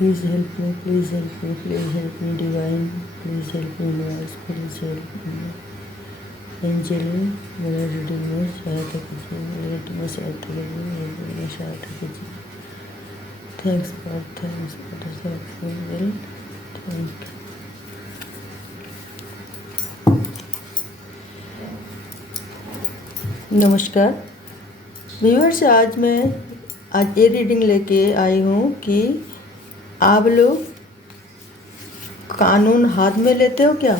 Please help me, please help me, please help me, divine. Please help me, universe. Please help me. Angel मेरा reading में सहायता कीजिए, मेरे reading में सहायता कीजिए, मेरे रीडिंग में सहायता कीजिए। Thanks God, thanks God, angel, thank. नमस्कार व्यूअर्स, आज ये रीडिंग लेके आई हूँ कि आप लोग कानून हाथ में लेते हो क्या?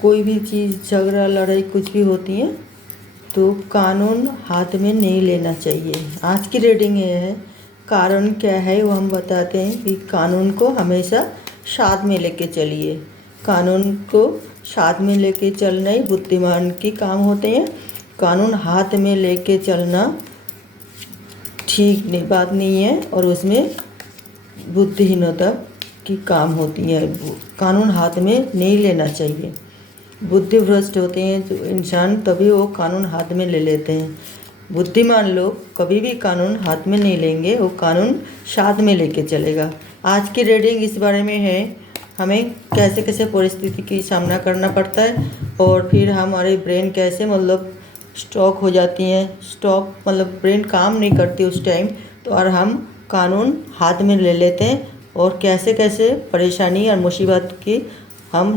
कोई भी चीज़, झगड़ा, लड़ाई कुछ भी होती है तो कानून हाथ में नहीं लेना चाहिए। आज की रीडिंग ये है, कारण क्या है वो हम बताते हैं कि कानून को हमेशा साथ में लेके चलिए। कानून को साथ में लेके चलना ही बुद्धिमान के काम होते हैं। कानून हाथ में लेके चलना ठीक नहीं, बात नहीं है, और उसमें बुद्धिहीनता की काम होती है। कानून हाथ में नहीं लेना चाहिए। बुद्धिभ्रष्ट होते हैं जो इंसान, तभी वो कानून हाथ में ले लेते हैं। बुद्धिमान लोग कभी भी कानून हाथ में नहीं लेंगे, वो कानून साथ में लेके चलेगा। आज की रीडिंग इस बारे में है, हमें कैसे कैसे परिस्थिति की सामना करना पड़ता है और फिर हमारे ब्रेन कैसे मतलब स्टॉक हो जाती हैं, स्टॉप मतलब ब्रेन काम नहीं करती उस टाइम, तो और हम कानून हाथ में ले लेते हैं और कैसे कैसे परेशानी और मुसीबत की हम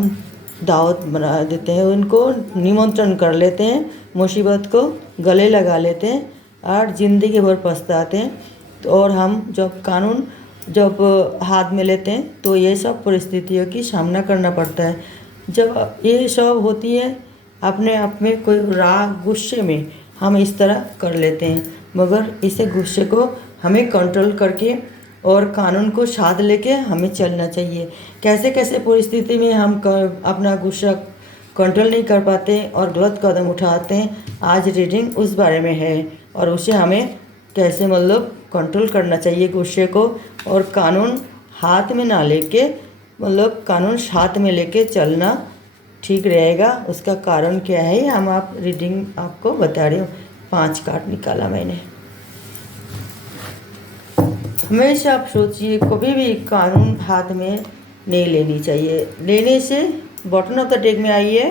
दावत बना देते हैं, उनको निमंत्रण कर लेते हैं, मुसीबत को गले लगा लेते हैं और ज़िंदगी भर पछताते हैं। तो और हम जब हाथ में लेते हैं तो ये सब परिस्थितियों की सामना करना पड़ता है। जब ये सब होती है अपने आप में, कोई राग गुस्से में हम इस तरह कर लेते हैं, मगर इसे गुस्से को हमें कंट्रोल करके और कानून को साथ लेके हमें चलना चाहिए। कैसे कैसे परिस्थिति में हम अपना गुस्सा कंट्रोल नहीं कर पाते और गलत कदम उठाते हैं, आज रीडिंग उस बारे में है और उसे हमें कैसे मतलब कंट्रोल करना चाहिए गुस्से को, और कानून हाथ में ना लेके मतलब कानून साथ में लेके चलना ठीक रहेगा। उसका कारण क्या है हम आप रीडिंग आपको बता रही हूँ। 5 कार्ड निकाला मैंने। हमेशा आप सोचिए, कभी भी कानून हाथ में नहीं लेनी चाहिए। लेने से बॉटम ऑफ द डेक में आई है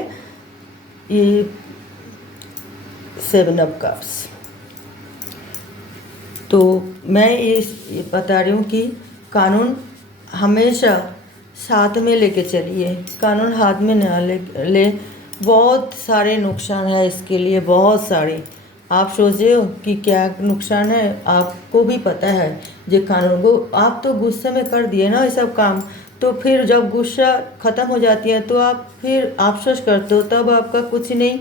ये 7 ऑफ कप्स। तो मैं ये बता रही हूँ कि कानून हमेशा साथ में लेके चलिए, कानून हाथ में ना ले। बहुत सारे नुकसान है इसके लिए, बहुत सारे। आप सोचे हो कि क्या नुकसान है, आपको भी पता है। जो कानून को आप तो गुस्से में कर दिए ना ये सब काम, तो फिर जब गुस्सा ख़त्म हो जाती है तो आप फिर अफसोस करते हो, तब आपका कुछ नहीं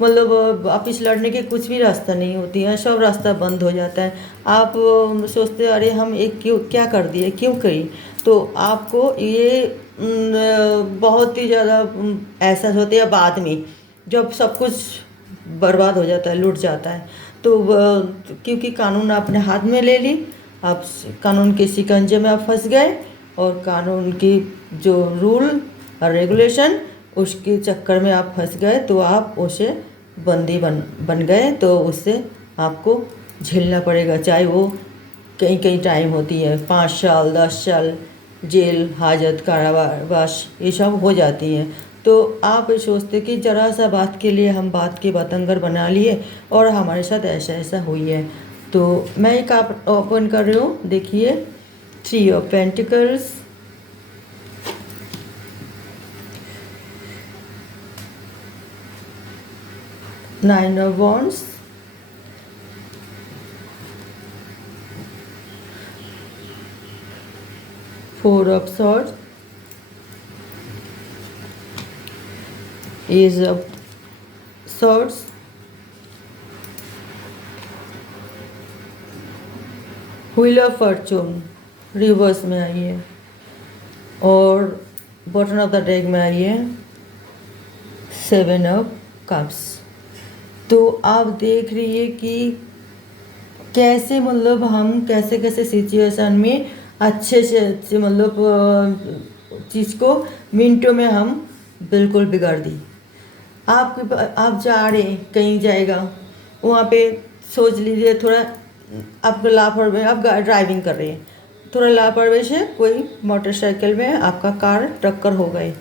मतलब वापिस लड़ने के कुछ भी रास्ता नहीं होती है, सब रास्ता बंद हो जाता है। आप सोचते अरे हम एक क्यों क्या कर दिए, क्यों करी, तो आपको ये बहुत ही ज़्यादा एहसास होती है बाद में, जब सब कुछ बर्बाद हो जाता है, लूट जाता है। तो क्योंकि कानून आपने हाथ में ले ली, आप कानून के शिकंजे में आप फंस गए और कानून की जो रूल और रेगुलेशन उसके चक्कर में आप फंस गए, तो आप उसे बंदी बन गए, तो उससे आपको झेलना पड़ेगा। चाहे वो कई कई टाइम होती है, 5 साल 10 साल जेल, हाजत, कारावास, ये सब हो जाती हैं। तो आप सोचते कि ज़रा सा बात के लिए हम बात के बतंगर बना लिए और हमारे साथ ऐसा ऐसा हुई है। तो मैं एक आप ओपन कर रही हूँ, देखिए 3 of pentacles, nine of wands, four of swords, ace of swords, wheel of fortune reverse में आई है और बॉटम ऑफ द डेक में आई है 7 ऑफ कप्स। तो आप देख रही है कि कैसे मतलब हम कैसे कैसे सिचुएशन में अच्छे से अच्छे मतलब चीज़ को मिनटों में हम बिल्कुल बिगाड़ दी। आप जा रहे कहीं जाएगा, वहाँ पे सोच लीजिए थोड़ा आपको लापरवाही, आप ड्राइविंग कर रहे हैं थोड़ा लापरवाही से कोई मोटरसाइकिल में आपका कार टक्कर हो गई,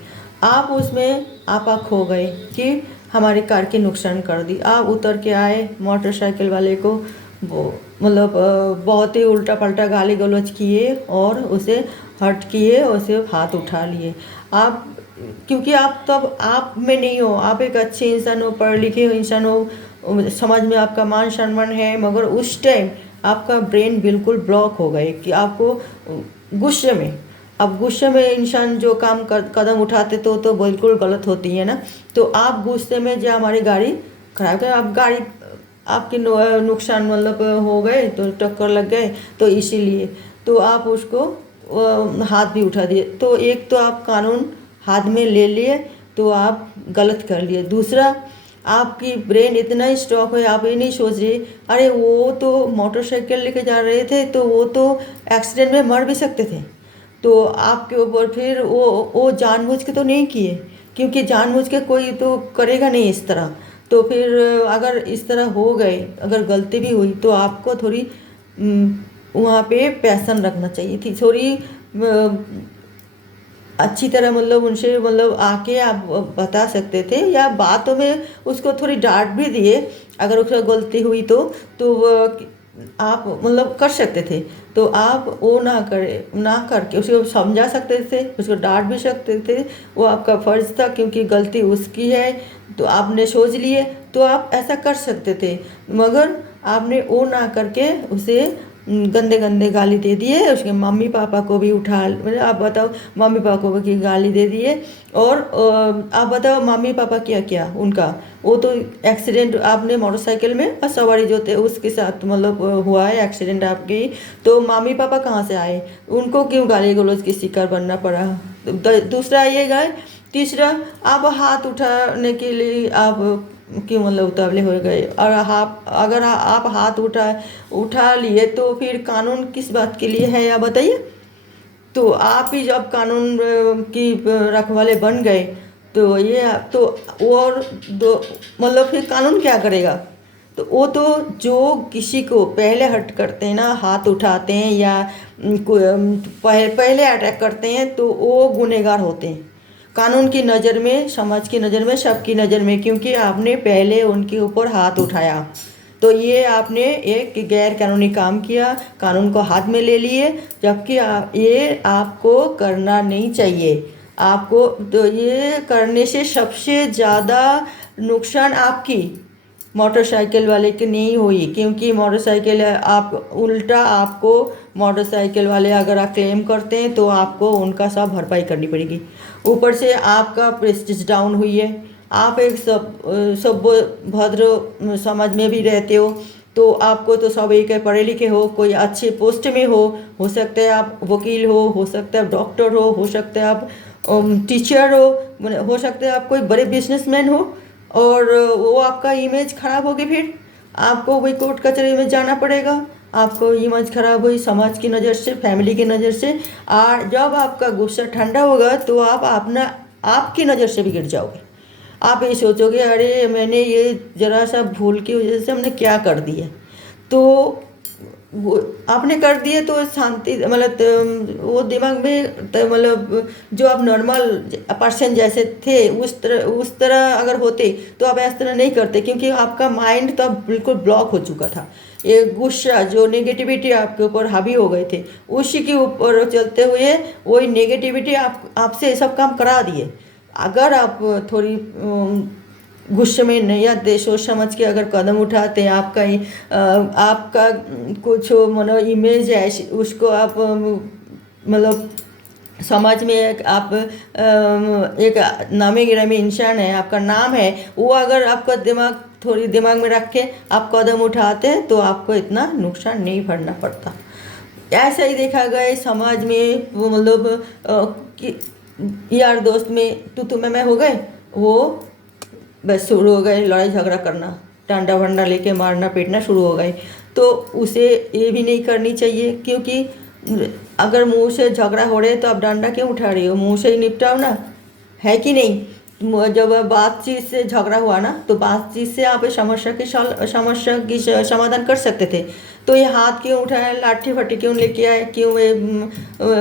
आप उसमें आपा खो गए कि हमारी कार की नुकसान कर दी। आप उतर के आए, मोटरसाइकिल वाले को वो मतलब बहुत ही उल्टा पल्टा गाली गलौज किए और उसे हर्ट किए, उसे हाथ उठा लिए। आप क्योंकि आप तब आप में नहीं हो, आप एक अच्छे इंसान हो, पढ़े लिखे इंसान हो, समाज में आपका मान सम्मान है, मगर उस टाइम आपका ब्रेन बिल्कुल ब्लॉक हो गए कि आपको गुस्से में, अब गुस्से में इंसान जो काम कदम उठाते तो बिल्कुल गलत होती है ना। तो आप गुस्से में जो हमारी गाड़ी खराब कर, आप गाड़ी आपके नुकसान मतलब हो गए, तो टक्कर लग गए, तो इसीलिए तो आप उसको हाथ भी उठा दिए। तो एक तो आप कानून हाथ में ले लिए तो आप गलत कर लिए। दूसरा, आपकी ब्रेन इतना ही स्ट्रॉक है, आप ये नहीं सोच रहे अरे वो तो मोटरसाइकिल लेके जा रहे थे तो वो तो एक्सीडेंट में मर भी सकते थे। तो आपके ऊपर फिर वो जानबूझ के तो नहीं किए, क्योंकि जानबूझ के कोई तो करेगा नहीं इस तरह। तो फिर अगर इस तरह हो गए, अगर गलती भी हुई तो आपको थोड़ी वहाँ पे पैशन रखना चाहिए थी, थोड़ी अच्छी तरह मतलब उनसे मतलब आके आप बता सकते थे, या बातों में उसको थोड़ी डांट भी दिए अगर उसका गलती हुई तो वो आप मतलब कर सकते थे। तो आप वो ना करके उसको समझा सकते थे, उसको डांट भी सकते थे, वो आपका फ़र्ज़ था क्योंकि गलती उसकी है। तो आपने सोच लिए तो आप ऐसा कर सकते थे, मगर आपने वो ना करके उसे गंदे गंदे गाली दे दिए। उसके मम्मी पापा को भी उठा, मतलब आप बताओ, मम्मी पापा को भी गाली दे दिए। और आप बताओ मम्मी पापा क्या किया उनका, वो तो एक्सीडेंट, आपने मोटरसाइकिल में और सवारी जो थे उसके साथ मतलब हुआ है एक्सीडेंट आपकी, तो मम्मी पापा कहाँ से आए, उनको क्यों गाली गलौज की शिकार बनना पड़ा। दूसरा ये गए। तीसरा, आप हाथ उठाने के लिए आप क्यों मतलब उतावले हो गए, और आप अगर आप हाथ उठा लिए तो फिर कानून किस बात के लिए है, या बताइए। तो आप ही जब कानून की रखवाले बन गए तो ये तो और दो मतलब फिर कानून क्या करेगा। तो वो तो जो किसी को पहले हर्ट करते हैं ना, हाथ उठाते हैं या पहले अटैक करते हैं, तो वो गुनहगार होते हैं कानून की नज़र में, समाज की नज़र में, सबकी नज़र में, क्योंकि आपने पहले उनके ऊपर हाथ उठाया। तो ये आपने एक गैर कानूनी काम किया, कानून को हाथ में ले लिए, जबकि ये आपको करना नहीं चाहिए। आपको तो ये करने से सबसे ज़्यादा नुकसान आपकी मोटरसाइकिल वाले की नहीं हुई, क्योंकि मोटरसाइकिल आप उल्टा आपको मोटरसाइकिल वाले अगर आप क्लेम करते हैं तो आपको उनका सब भरपाई करनी पड़ेगी। ऊपर से आपका प्रेस्टीज डाउन हुई है, आप एक सब भद्र समाज में भी रहते हो, तो आपको तो सब एक है, पढ़े लिखे हो, कोई अच्छे पोस्ट में हो सकता है आप वकील हो सकता है आप डॉक्टर हो सकता है आप टीचर हो सकता है आप कोई बड़े बिजनेसमैन हो, और वो आपका इमेज खराब होगी, फिर आपको वही कोर्ट कचहरी में जाना पड़ेगा। आपको इमेज खराब हुई समाज की नज़र से, फैमिली की नज़र से, और जब आपका गुस्सा ठंडा होगा तो आप अपना आपकी नज़र से भी गिर जाओगे। आप ये सोचोगे अरे मैंने ये ज़रा सा भूल की वजह से हमने क्या कर दिया, तो वो आपने कर दिए तो शांति मतलब वो दिमाग में मतलब जो आप नॉर्मल पर्सन जैसे थे उस तरह अगर होते तो आप इस तरह नहीं करते, क्योंकि आपका माइंड तो अब बिल्कुल ब्लॉक हो चुका था। ये गुस्सा जो नेगेटिविटी आपके ऊपर हावी हो गए थे, उसी के ऊपर चलते हुए वही नेगेटिविटी आपसे सब काम करा दिए। अगर आप थोड़ी गुस्से में नहीं या सोच समझ के अगर कदम उठाते हैं, आपका कुछ मतलब इमेज है उसको आप मतलब समाज में एक नामी गिरामी इंसान है, आपका नाम है, वो अगर आपका थोड़ी दिमाग में रख के आप कदम उठाते हैं तो आपको इतना नुकसान नहीं भरना पड़ता। ऐसा ही देखा गया समाज में, वो मतलब कि यार दोस्त में तू मैं हो गए, वो बस शुरू हो गए लड़ाई झगड़ा करना, डंडा वंडा लेके मारना पीटना शुरू हो गए। तो उसे ये भी नहीं करनी चाहिए, क्योंकि अगर मुंह से झगड़ा हो रहे तो आप डंडा क्यों उठा रही हो, मुंह से ही निपटाओ ना, है कि नहीं। जब बातचीत से झगड़ा हुआ ना तो बातचीत से आप समस्या की समाधान कर सकते थे, तो ये हाथ क्यों उठाया, लाठी फटी क्यों लेके आए, क्यों ये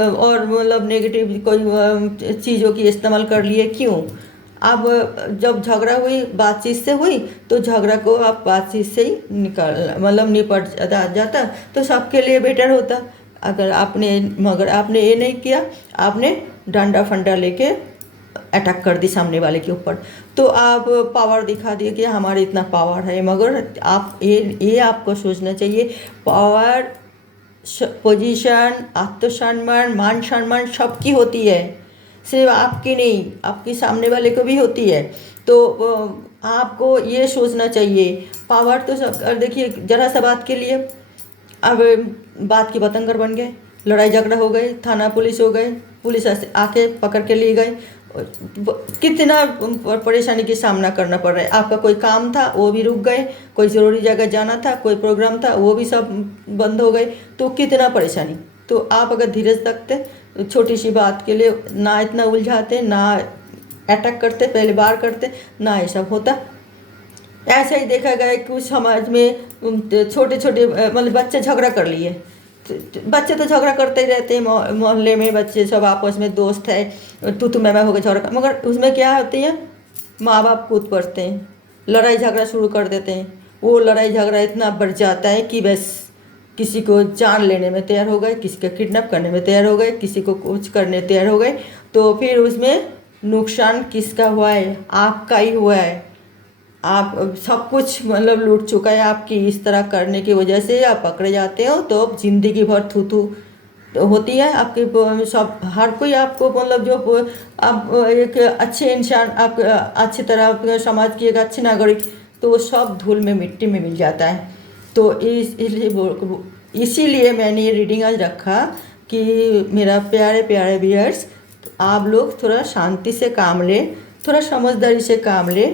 और मतलब नेगेटिव कोई चीज़ों की इस्तेमाल कर लिए, क्यों? अब जब झगड़ा हुई, बातचीत से हुई, तो झगड़ा को आप बातचीत से ही निकाल मतलब निपट जाता तो सबके लिए बेटर होता। अगर आपने मगर आपने ये नहीं किया, आपने डंडा फंडा लेके अटैक कर दी सामने वाले के ऊपर, तो आप पावर दिखा दिए कि हमारे इतना पावर है। मगर आप ये आपको सोचना चाहिए, पावर, पोजीशन, आत्मसम्मान, मान सम्मान सबकी होती है, सिर्फ आपकी नहीं, आपकी सामने वाले को भी होती है। तो आपको ये सोचना चाहिए, पावर तो सब। देखिए जरा सा बात के लिए अब बात की बतंगर बन गए, लड़ाई झगड़ा हो गए, थाना पुलिस हो गए, पुलिस आके पकड़ के ले गए, कितना परेशानी की सामना करना पड़ रहा है। आपका कोई काम था वो भी रुक गए, कोई ज़रूरी जगह जाना था, कोई प्रोग्राम था वो भी सब बंद हो गए, तो कितना परेशानी। तो आप अगर धीरज रखते, छोटी सी बात के लिए ना इतना उलझाते, ना अटैक करते, पहले बार करते, ना ये सब होता। ऐसा ही देखा गया कुछ समाज में छोटे छोटे मतलब बच्चे झगड़ा कर लिए, बच्चे तो झगड़ा करते ही रहते हैं, मोहल्ले में बच्चे सब आपस में दोस्त है, तू मैं हो गया झगड़ा, मगर उसमें क्या होती है, माँ बाप कूद पड़ते हैं, लड़ाई झगड़ा शुरू कर देते हैं। वो लड़ाई झगड़ा इतना बढ़ जाता है कि बस किसी को जान लेने में तैयार हो गए, किसी को किडनैप करने में तैयार हो गए, किसी को कुछ करने तैयार हो गए। तो फिर उसमें नुकसान किसका हुआ है? आपका ही हुआ है। आप सब कुछ मतलब लूट चुका है आपकी, इस तरह करने की वजह से आप पकड़े जाते हो तो ज़िंदगी भर थू थू तो होती है आपकी। सब हर कोई आपको मतलब जो आप एक अच्छे इंसान, आप अच्छी तरह आप समाज की एक अच्छे नागरिक, तो वो सब धूल में मिट्टी में मिल जाता है। तो इसीलिए मैंने ये रीडिंग आज रखा कि मेरा प्यारे प्यारे व्यूअर्स, आप लोग थोड़ा शांति से काम ले, थोड़ा समझदारी से काम ले,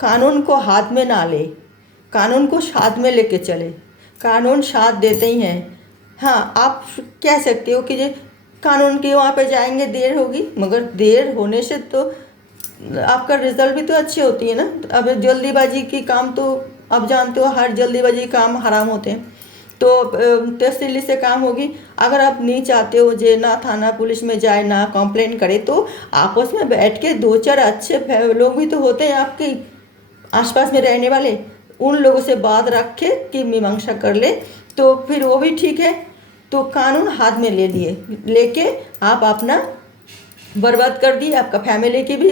कानून को हाथ में ना ले, कानून को साथ में लेके चले। कानून साथ देते ही हैं। हाँ, आप कह सकते हो कि ये कानून के वहाँ पे जाएंगे देर होगी, मगर देर होने से तो आपका रिजल्ट भी तो अच्छी होती है ना। अब जल्दीबाजी की काम तो आप जानते हो, हर जल्दीबाजी काम हराम होते हैं। तो तसल्ली से काम होगी। अगर आप नहीं चाहते हो जे ना थाना पुलिस में जाए, ना कंप्लेन करे, तो आपस में बैठ के दो चार अच्छे लोग भी तो होते हैं आपके आसपास में रहने वाले, उन लोगों से बात रख के कि मीमांसा कर ले, तो फिर वो भी ठीक है। तो कानून हाथ में ले लिए, लेके आप अपना बर्बाद कर दी, आपका फैमिली की भी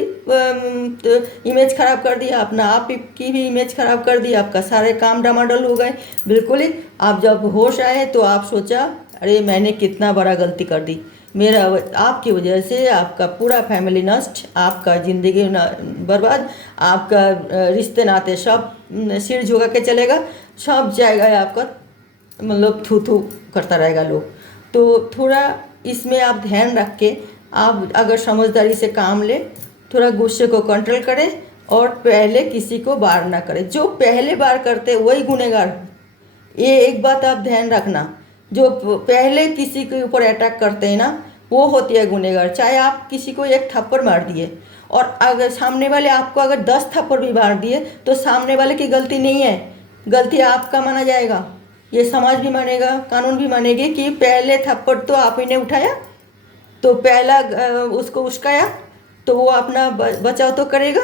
इमेज ख़राब कर दी, अपना आप की भी इमेज ख़राब कर दी, आपका सारे काम डामाडोल हो गए बिल्कुल ही। आप जब होश आए तो आप सोचा, अरे मैंने कितना बड़ा गलती कर दी, मेरा आपकी वजह से आपका पूरा फैमिली नष्ट, आपका ज़िंदगी बर्बाद, आपका रिश्ते नाते सब सिर झुका के चलेगा, सब जाएगा आपका, मतलब थू थू करता रहेगा लोग। तो थोड़ा इसमें आप ध्यान रख के, आप अगर समझदारी से काम ले, थोड़ा गुस्से को कंट्रोल करें और पहले किसी को बार ना करें। जो पहले बार करते वही गुनहगार। ये एक बात आप ध्यान रखना, जो पहले किसी के ऊपर अटैक करते हैं ना, वो होती है गुनहगार। चाहे आप किसी को एक थप्पड़ मार दिए, और अगर सामने वाले आपको अगर 10 थप्पड़ भी मार दिए, तो सामने वाले की गलती नहीं है, गलती आपका माना जाएगा। ये समाज भी मानेगा, कानून भी मानेगी कि पहले थप्पड़ तो आप ही ने उठाया, तो पहला उसको उस्काया, तो वो अपना बचाव तो करेगा।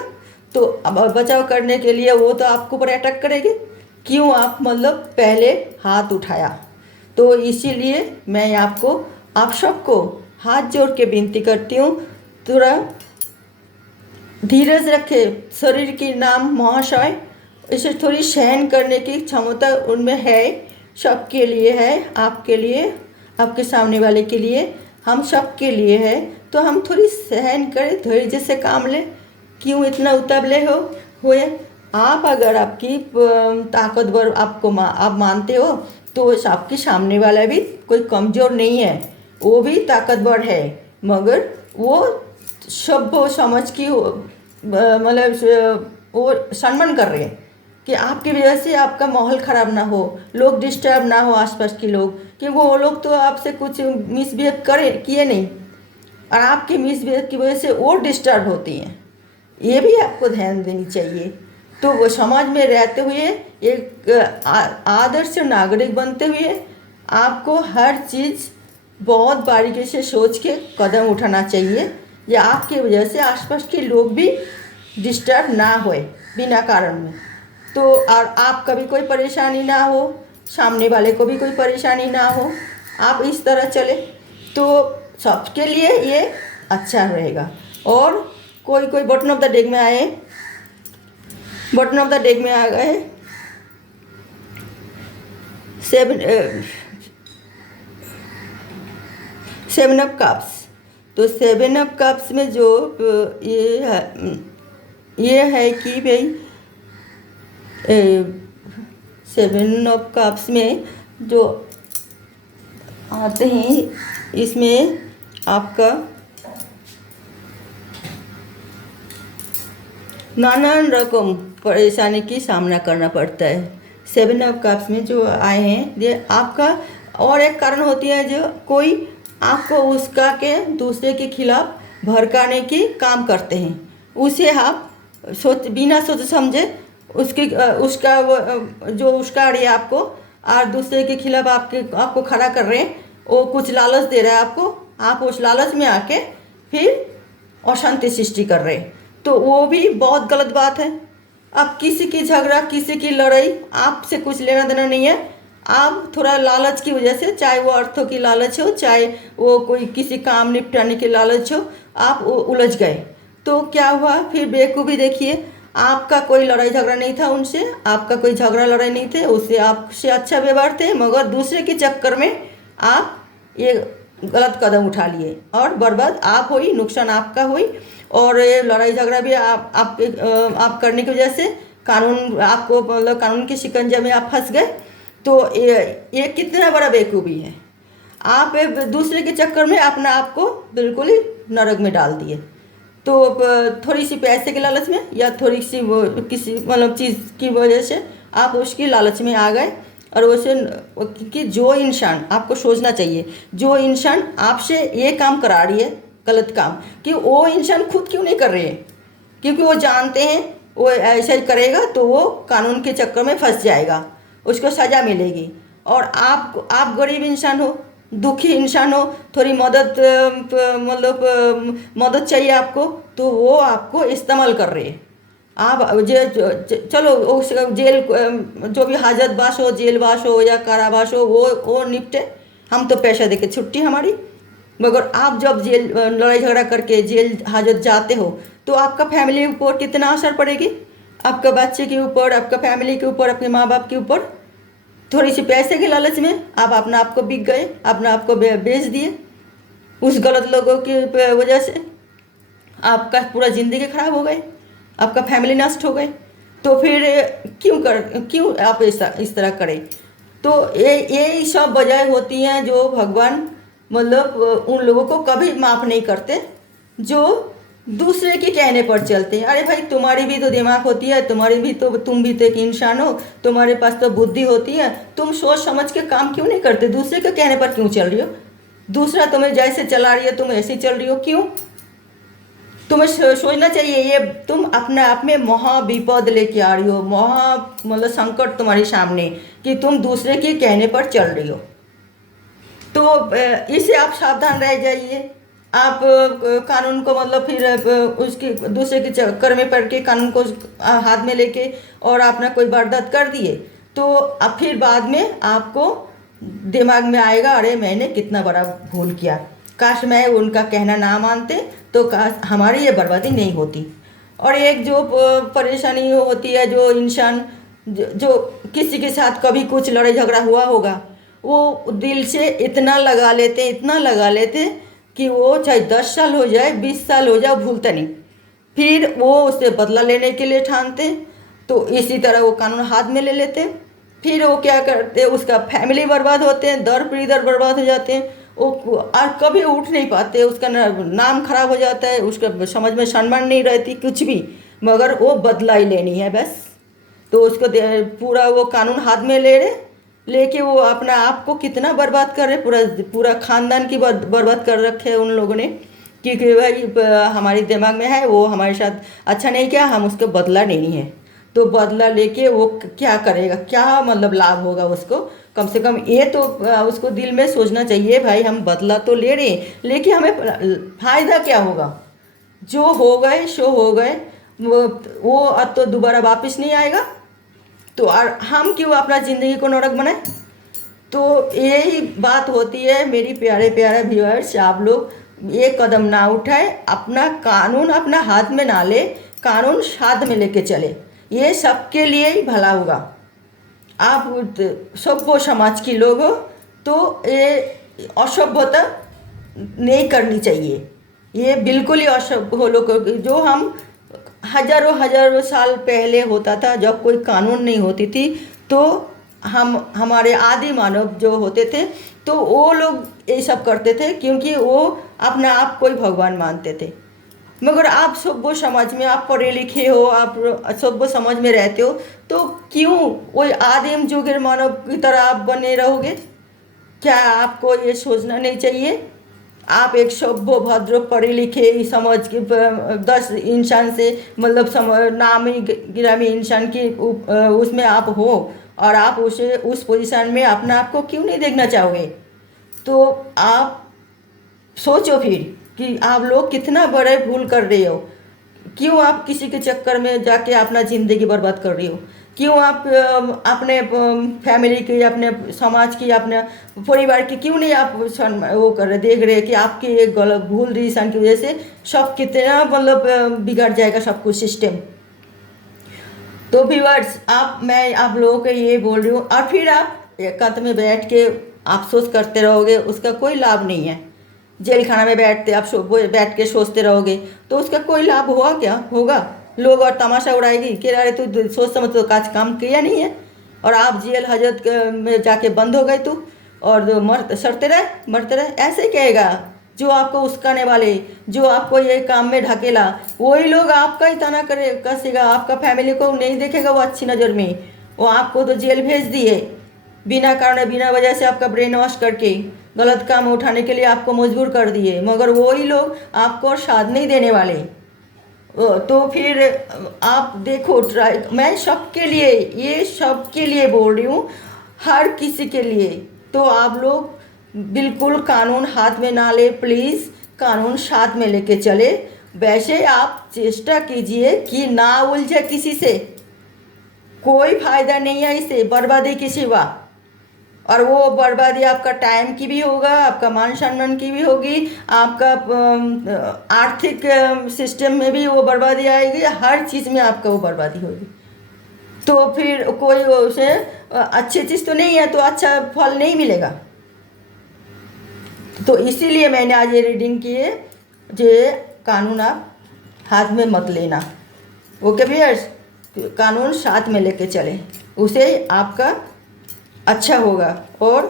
तो अब बचाव करने के लिए वो तो आपके ऊपर अटैक करेगी, क्यों आप मतलब पहले हाथ उठाया। तो इसीलिए मैं आपको, आप सबको हाथ जोड़ के विनती करती हूँ, थोड़ा धीरज रखे। शरीर की नाम महाशय, इसे थोड़ी सहन करने की क्षमता उनमें है, सबके लिए है, आपके लिए, आपके सामने वाले के लिए, हम सब के लिए है। तो हम थोड़ी सहन करें, धैर्य से काम लें, क्यों इतना उतावले हुए। आप अगर आपकी ताकतवर आपको आप मानते हो, तो आपके सामने वाला भी कोई कमज़ोर नहीं है, वो भी ताकतवर है, मगर वो सब समझ की मतलब वो सम्मान कर रहे हैं कि आपकी वजह से आपका माहौल ख़राब ना हो, लोग डिस्टर्ब ना हो, आसपास के लोग, क्योंकि वो लोग तो आपसे कुछ मिसबिहेव किए नहीं, और आपके मिसबिहेव की वजह से वो डिस्टर्ब होती हैं। ये भी आपको ध्यान देनी चाहिए। तो वो समाज में रहते हुए एक आदर्श नागरिक बनते हुए आपको हर चीज़ बहुत बारीकी से सोच के कदम उठाना चाहिए, या आपकी वजह से आसपास के लोग भी डिस्टर्ब ना होए बिना कारण में। तो और आपका भी कोई परेशानी ना हो, सामने वाले को भी कोई परेशानी ना हो, आप इस तरह चले तो सबके लिए ये अच्छा रहेगा। और कोई कोई बॉटम ऑफ द डेक में आए, बॉटम ऑफ द डेक में आ गए 7 ऑफ कप्स। तो 7 ऑफ कप्स में जो ये है कि भाई 7 ऑफ कप्स में जो आते हैं इसमें आपका नाना रकम परेशानी की सामना करना पड़ता है। 7 ऑफ कप्स में जो आए हैं ये आपका और एक कारण होती है, जो कोई आपको उसका के दूसरे के खिलाफ भड़काने की काम करते हैं, उसे आप बिना सोच समझे उसकी उसका जो उसका रही है आपको और दूसरे के खिलाफ आपको खड़ा कर रहे हैं, वो कुछ लालच दे रहा है आपको, आप उस लालच में आके फिर अशांति सृष्टि कर रहे हैं, तो वो भी बहुत गलत बात है। अब किसी की झगड़ा, किसी की लड़ाई आपसे कुछ लेना देना नहीं है। आप थोड़ा लालच की वजह से, चाहे वो अर्थों की लालच हो, चाहे वो कोई किसी काम निपटाने की लालच हो, आप उलझ गए तो क्या हुआ फिर बेवकूफ़ी। देखिए आपका कोई लड़ाई झगड़ा नहीं था उनसे, आपका कोई झगड़ा लड़ाई नहीं थे, उससे आपसे अच्छा व्यवहार थे, मगर दूसरे के चक्कर में आप ये गलत कदम उठा लिए और बर्बाद आप हुई, नुकसान आपका हुई। और ये लड़ाई झगड़ा भी आप करने की वजह से कानून आपको मतलब कानून के शिकंजे में आप फंस गए। तो ये कितना बड़ा बेवकूफ़ी है। आप दूसरे के चक्कर में अपना आप को बिल्कुल ही नरक में डाल दिए। तो थोड़ी सी पैसे के लालच में या थोड़ी सी वो किसी मतलब चीज़ की वजह से आप उसकी लालच में आ गए, और वैसे कि जो इंसान आपको सोचना चाहिए, जो इंसान आपसे ये काम करा रही है गलत काम, कि वो इंसान खुद क्यों नहीं कर रहे हैं, क्योंकि वो जानते हैं वो ऐसा ही करेगा तो वो कानून के चक्कर में फंस जाएगा, उसको सज़ा मिलेगी। और आप गरीब इंसान हो, दुखी इंसान हो, थोड़ी मदद मतलब मदद चाहिए आपको, तो वो आपको इस्तेमाल कर रहे हैं। आप चलो उस जेल जो भी हाजतबास हो, जेलवास हो या कारावास हो, वो निपटे, हम तो पैसा देके छुट्टी हमारी। मगर आप जब जेल लड़ाई झगड़ा करके जेल हाजत जाते हो तो आपका फैमिली के ऊपर कितना असर पड़ेगी, आपका बच्चे के ऊपर, आपका फैमिली के ऊपर, आपके माँ बाप के ऊपर। थोड़ी सी पैसे के लालच में आप अपना आप को बिक गए, अपना आप को बेच दिए उस गलत लोगों की वजह से, आपका पूरा ज़िंदगी खराब हो गई, आपका फैमिली नष्ट हो गई। तो फिर क्यों आप इस तरह करें। तो ये सब वजह होती हैं जो भगवान मतलब उन लोगों को कभी माफ़ नहीं करते जो दूसरे के कहने पर चलते हैं। अरे भाई तुम्हारी भी तो दिमाग होती है, तुम भी तो एक इंसान हो, तुम्हारे पास तो बुद्धि होती है, तुम सोच समझ के काम क्यों नहीं करते, दूसरे के कहने पर क्यों चल रही हो। दूसरा तुम्हें जैसे चला रही है तुम ऐसे ही चल रही हो, क्यों। तुम्हें सोचना चाहिए, ये तुम अपने आप में महाविपद लेके आ रही हो, मतलब संकट तुम्हारे सामने, कि तुम दूसरे के कहने पर चल रही हो। तो इससे आप सावधान रह जाइए। आप कानून को मतलब फिर उसकी दूसरे के चक्कर में पड़ के कानून को हाथ में लेके और अपना कोई वारदात कर दिए, तो अब फिर बाद में आपको दिमाग में आएगा, अरे मैंने कितना बड़ा भूल किया, काश मैं उनका कहना ना मानते तो काश हमारी ये बर्बादी नहीं होती। और एक जो परेशानी होती है, जो इंसान जो किसी के साथ कभी कुछ लड़ाई झगड़ा हुआ होगा, वो दिल से इतना लगा लेते कि वो चाहे 10 साल हो जाए, 20 साल हो जाए, भूलता नहीं, फिर वो उससे बदला लेने के लिए ठानते। तो इसी तरह वो कानून हाथ में ले लेते, फिर वो क्या करते, उसका फैमिली बर्बाद होते हैं, दर पीदर बर्बाद हो जाते हैं, वो और कभी उठ नहीं पाते, उसका नाम खराब हो जाता है, उसका समझ में सम्मान नहीं रहती कुछ भी, मगर वो बदला ही लेनी है बस। तो उसको पूरा वो कानून हाथ में लेके वो अपना आप को कितना बर्बाद कर रहे, पूरा ख़ानदान की बर्बाद कर रखे है उन लोगों ने, क्योंकि भाई हमारे दिमाग में है वो हमारे साथ अच्छा नहीं किया, हम उसको बदला नहीं है। तो बदला लेके वो क्या करेगा, क्या मतलब लाभ होगा उसको। कम से कम ये तो उसको दिल में सोचना चाहिए, भाई हम बदला तो ले रहे हैं लेकिन हमें फ़ायदा क्या होगा। जो हो गए सो हो गए, वो अब तो दोबारा वापस नहीं आएगा। तो और हम क्यों अपना ज़िंदगी को नरक बनाए। तो यही बात होती है मेरी प्यारे प्यारे व्यूअर्स, आप लोग ये कदम ना उठाए, अपना कानून अपना हाथ में ना ले, कानून साथ में लेके चले, ये सबके लिए ही भला होगा। आप सभ्य समाज के लोग हो तो ये असभ्यता नहीं करनी चाहिए। ये बिल्कुल ही असभ्य हो लोग, जो हम हजारों हजारों साल पहले होता था जब कोई कानून नहीं होती थी, तो हम हमारे आदि मानव जो होते थे तो वो लोग ये सब करते थे क्योंकि वो अपना आप कोई भगवान मानते थे। मगर आप सभ्य समाज में, आप पढ़े लिखे हो, आप सभ्य समाज में रहते हो, तो क्यों वही आदिम जुगेर मानव की तरह आप बने रहोगे। क्या आपको ये सोचना नहीं चाहिए। आप एक सभ्य भद्र पढ़े लिखे समझ के 10 इंसान से मतलब नामी गिरामी इंसान की उसमें आप हो, और आप उस पोजीशन में अपना आप को क्यों नहीं देखना चाहोगे। तो आप सोचो फिर कि आप लोग कितना बड़े भूल कर रहे हो। क्यों आप किसी के चक्कर में जाके अपना ज़िंदगी बर्बाद कर रही हो। क्यों आप अपने फैमिली की, अपने समाज की, अपने परिवार की क्यों नहीं आप वो कर रहे, देख रहे कि आपकी एक गलत भूल डिसीजन की वजह से सब कितना मतलब बिगड़ जाएगा सब कुछ सिस्टम। तो व्यूअर्स, मैं आप लोगों को ये बोल रही हूँ, और फिर आप एकांत में बैठ के अफसोस करते रहोगे, उसका कोई लाभ नहीं है। जेल खाना में बैठते आप बैठ के सोचते रहोगे तो उसका कोई लाभ हुआ क्या होगा। लोग और तमाशा उड़ाएगी कि अरे तू सोच समझ तो काज काम किया नहीं है, और आप जेल हजरत में जाके बंद हो गए तू, और सड़ते रहे मरते रहे, ऐसे कहेगा। जो आपको उस्काने वाले, जो आपको ये काम में ढकेला, वही लोग आपका ही तना करे कसेगा, आपका फैमिली को नहीं देखेगा वो अच्छी नज़र में। वो आपको तो जेल भेज दिए बिना कारण बिना वजह से, आपका ब्रेन वॉश करके गलत काम उठाने के लिए आपको मजबूर कर दिए, मगर वही लोग आपको साथ नहीं देने वाले। तो फिर आप देखो, ट्राई, मैं सबके लिए, ये सबके लिए बोल रही हूँ, हर किसी के लिए। तो आप लोग बिल्कुल कानून हाथ में ना ले, प्लीज़ कानून साथ में लेके चले। वैसे आप चेष्टा कीजिए कि ना उलझे किसी से, कोई फ़ायदा नहीं है इससे, बर्बादी की सिवा। और वो बर्बादी आपका टाइम की भी होगा, आपका मान सम्मान की भी होगी, आपका आर्थिक सिस्टम में भी वो बर्बादी आएगी, हर चीज़ में आपका वो बर्बादी होगी। तो फिर कोई उसे अच्छी चीज़ तो नहीं है तो अच्छा फल नहीं मिलेगा। तो इसीलिए मैंने आज ये रीडिंग की है, जे कानून आप हाथ में मत लेना। ओके व्यूअर्स, कानून साथ में लेके चलें, उसे आपका अच्छा होगा और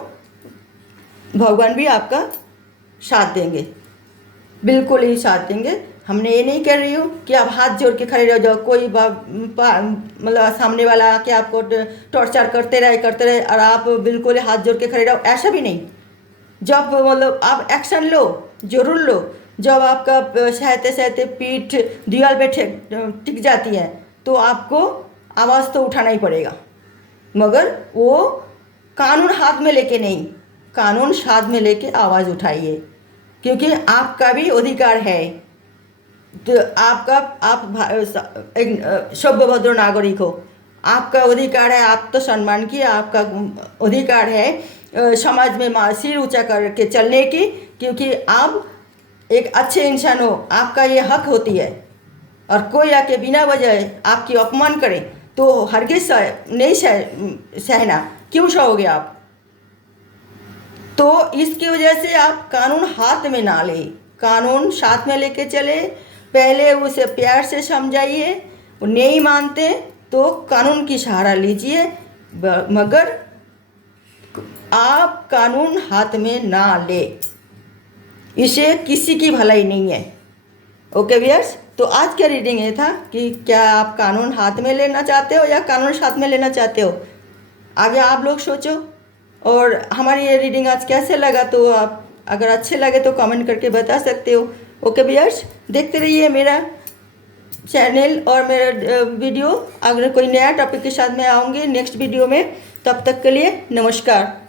भगवान भी आपका साथ देंगे, बिल्कुल ही साथ देंगे। हमने ये नहीं कह रही हूँ कि आप हाथ जोड़ के खड़े रह जाओ, कोई मतलब सामने वाला आके आपको टॉर्चर करते रहे और आप बिल्कुल हाथ जोड़ के खड़े रहो, ऐसा भी नहीं। जब मतलब आप एक्शन लो, जरूर लो। जब आपका सहते सहते पीठ दीवार पे टिक जाती है तो आपको आवाज़ तो उठाना ही पड़ेगा, मगर वो कानून हाथ में लेके नहीं, कानून साथ में लेके आवाज़ उठाइए, क्योंकि आपका भी अधिकार है। तो आप एक सभ्य नागरिक हो, आपका अधिकार है, आप तो सम्मान की, आपका अधिकार है समाज में सिर ऊंचा करके चलने की, क्योंकि आप एक अच्छे इंसान हो, आपका ये हक होती है। और कोई आके बिना वजह आपकी अपमान करे तो हरगिज़ नहीं सहना, क्यों सहोगे आप। तो इसकी वजह से आप कानून हाथ में ना ले, कानून साथ में लेके चले। पहले उसे प्यार से समझाइए, वो नहीं मानते तो कानून की सहारा लीजिए, मगर आप कानून हाथ में ना ले, इसे किसी की भलाई नहीं है। ओके व्यूअर्स, तो आज का रीडिंग ये था कि क्या आप कानून हाथ में लेना चाहते हो या कानून साथ में लेना चाहते हो। आगे आप लोग सोचो। और हमारी ये रीडिंग आज कैसे लगा, तो आप अगर अच्छे लगे तो कमेंट करके बता सकते हो। ओके व्यूअर्स, देखते रहिए मेरा चैनल और मेरा वीडियो। अगर कोई नया टॉपिक के साथ मैं आऊँगी नेक्स्ट वीडियो में, तब तक के लिए नमस्कार।